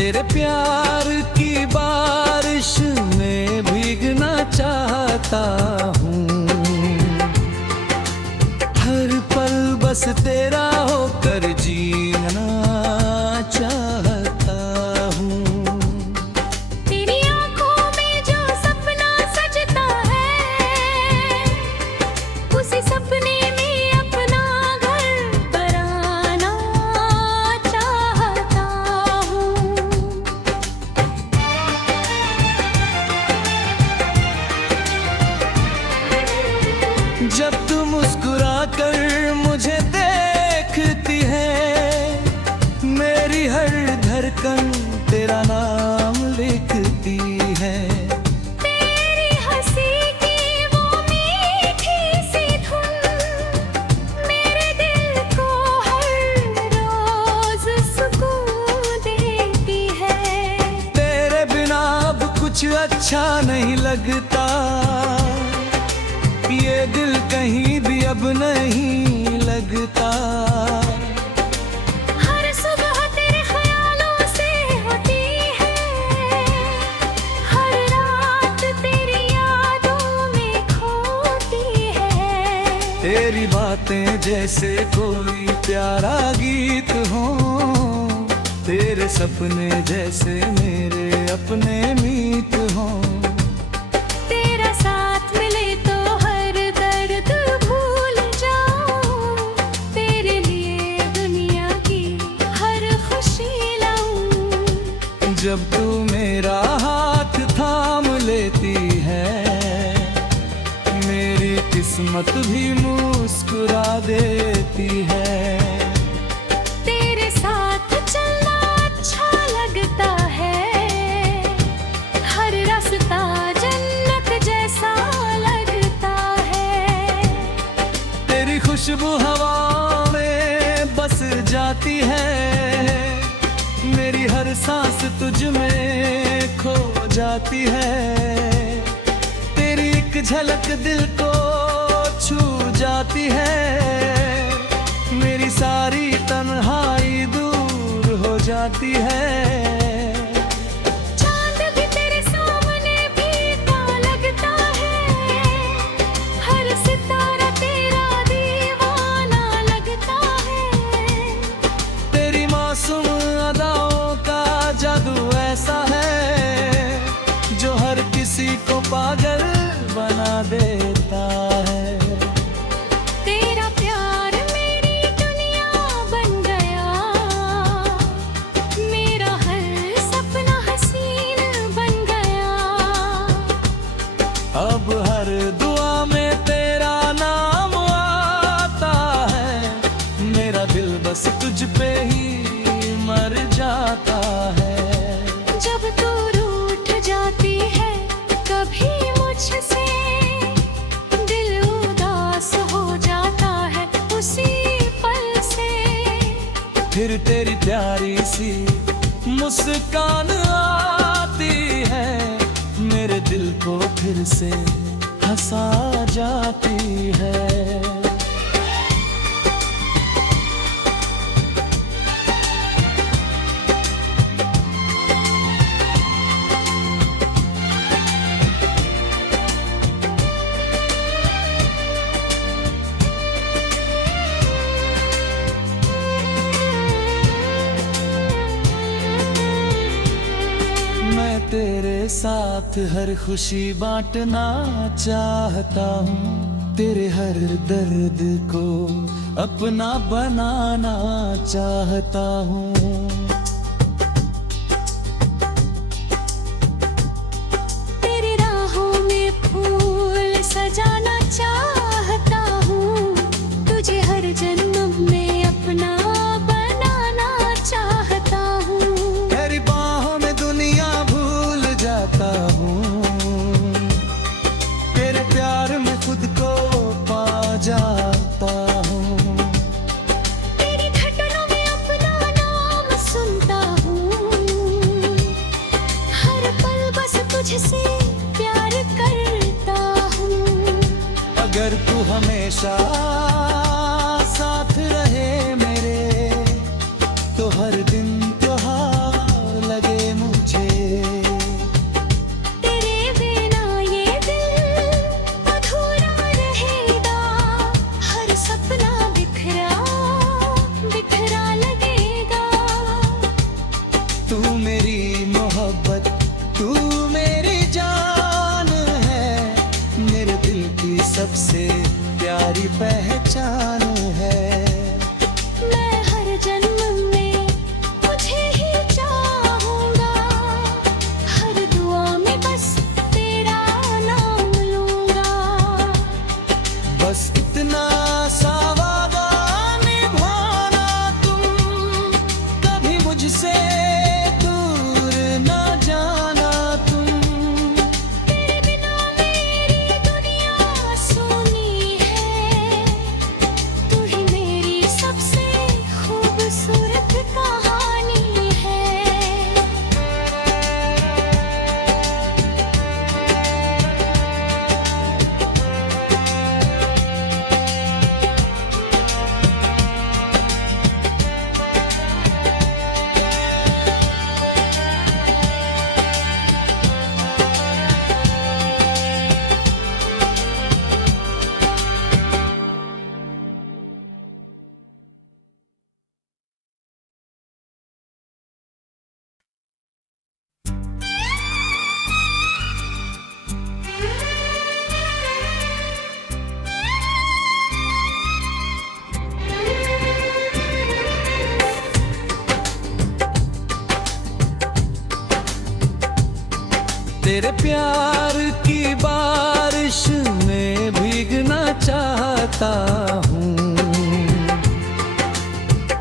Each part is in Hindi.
तेरे प्यार की बारिश में भीगना चाहता हूँ। हर पल बस तेरा होकर जीना चाहता हूँ। तेरी आंखों में जो सपना सजता है, उसी सपने में अपना घर बनाना चाहता हूँ। जब तू मुस्कुरा कर मुझे देखती है, मेरी हर धड़कन तेरा नाम लिखती है। तेरी हंसी की वो मीठी सी धुन मेरे दिल को हर रोज सुकून देती है। तेरे बिना अब कुछ अच्छा नहीं लगता, ये दिल कहीं भी अब नहीं लगता। हर सुबह तेरे ख्यालों से होती है, हर रात तेरी यादों में खोती है। तेरी बातें जैसे कोई प्यारा गीत हो, तेरे सपने जैसे मेरे अपने मीत हो। तेरा साथ मिले तो हर दर्द भूल जाऊं, तेरे लिए दुनिया की हर खुशी लाऊं। जब तू मेरा हाथ थाम लेती है, मेरी किस्मत भी मुस्कुरा देती है। तेरे साथ चलना अच्छा लगता है, हर रास्ता जन्नत जैसा लगता है। तेरी खुशबू हवा में बस जाती है, मेरी हर सांस तुझ में खो जाती है। तेरी एक झलक दिल को छू जाती है, मेरी सारी तन्हाई दूर हो जाती है। चांद भी तेरे सामने फीका लगता है, हर सितारा तेरा दीवाना लगता है। तेरी मासूम अदाओं का जादू ऐसा है, जो हर किसी को पागल बना देता है। तेरा प्यार मेरी दुनिया बन गया, मेरा हर सपना हसीन बन गया। अब हर दुआ में तेरा नाम आता है, मेरा दिल बस तुझ पे ही मर जाता है। जब तू रूठ जाती है कभी मुझसे, दिल उदास हो जाता है उसी पल से। फिर तेरी प्यारी सी मुस्कान आती है, मेरे दिल को फिर से हंसा जाती है। मैं तेरे साथ हर खुशी बांटना चाहता हूँ, तेरे हर दर्द को अपना बनाना चाहता हूँ। तेरी राहों में फूल सजाना चाहता हूँ, तुझे हर जन्म में अपना बनाना चाहता हूँ। तेरी बाहों में दुनिया भूल जाता हूँ, तेरे प्यार में खुद को पा जाता हूँ। तेरी धड़कनों में अपना नाम सुनता हूँ, हर पल बस तुझसे प्यार करता हूँ। अगर तू हमेशा साथ रहे मेरे, तो हर दिन त्योहार लगे तेरे प्यार की बारिश में भीगना चाहता हूँ।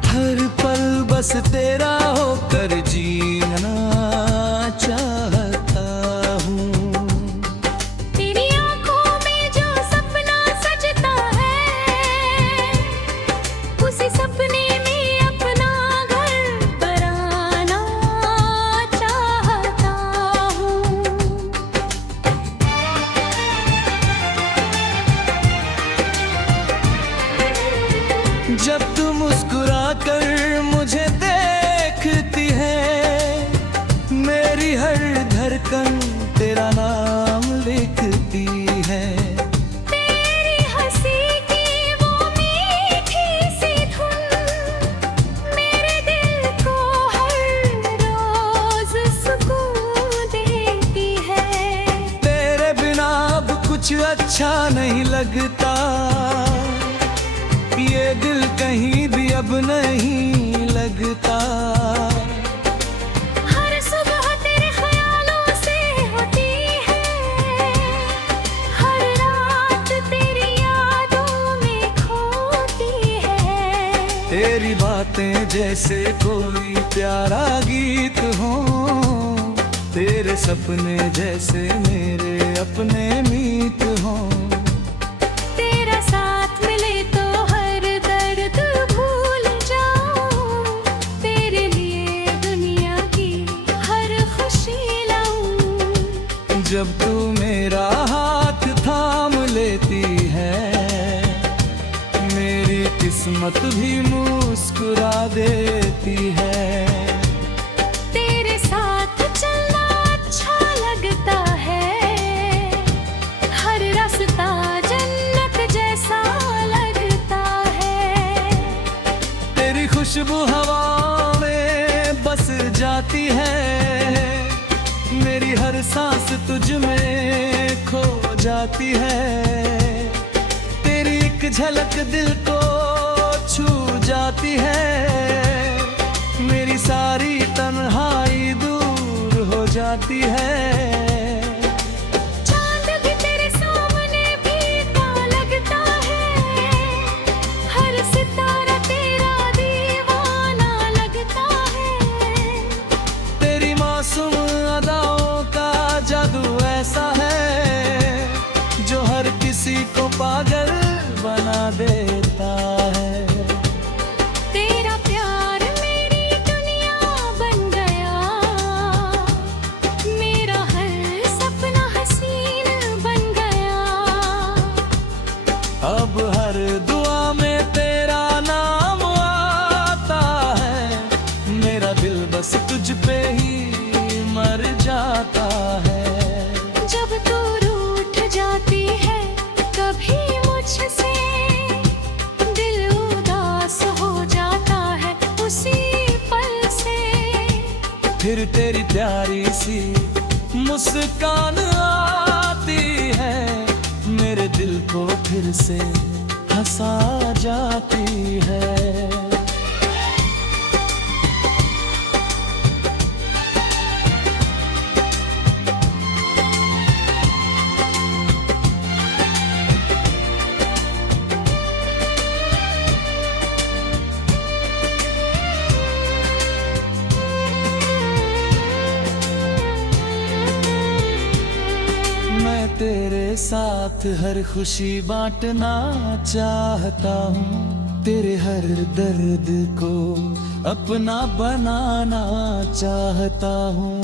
हर पल बस तेरा होकर जीना चाहता हूँ। तेरी आंखों में जो सपना सजता है, उसी सपने में अपना घर बनाना चाहता हूँ। जब तू मुस्कुरा कर मुझे देखती है, मेरी हर धड़कन तेरा नाम लिखती है। तेरी हंसी की वो मीठी सी धुन मेरे दिल को हर रोज सुकून देती है। तेरे बिना अब कुछ अच्छा नहीं लगता, ये दिल कहीं भी अब नहीं लगता। हर सुबह तेरे ख्यालों से होती है, हर रात तेरी यादों में खोती है। तेरी बातें जैसे कोई प्यारा गीत हो, तेरे सपने जैसे मेरे अपने मीत हो। तेरा साथ मिले तो हर दर्द भूल जाऊं, तेरे लिए दुनिया की हर खुशी लाऊं। जब तू मेरा हाथ थाम लेती है, मेरी किस्मत भी मुस्कुरा देती है। तेरे साथ चलना अच्छा लगता है, हर रास्ता जन्नत जैसा लगता है। तेरी खुशबू हवा में बस जाती है, मेरी हर सांस तुझ में खो जाती है। तेरी एक झलक दिल को छू जाती है, मेरी सारी तन्हाई दूर हो जाती है। चांद भी तेरे सामने फीका लगता है, हर सितारा तेरा दीवाना लगता है। तेरी मासूम अदाओं का जादू ऐसा है, जो हर किसी को पागल बना देता है। तेरा प्यार मेरी दुनिया बन गया, मेरा हर सपना हसीन बन गया। अब हर दुआ में तेरा नाम आता है, मेरा दिल बस तुझ पे ही मर जाता है। जब तू रूठ जाती है कभी मुझसे, दिल उदास हो जाता है उसी पल से। फिर तेरी प्यारी सी मुस्कान आती है, मेरे दिल को फिर से हंसा जाती है। मैं तेरे साथ हर खुशी बांटना चाहता हूँ, तेरे हर दर्द को अपना बनाना चाहता हूँ।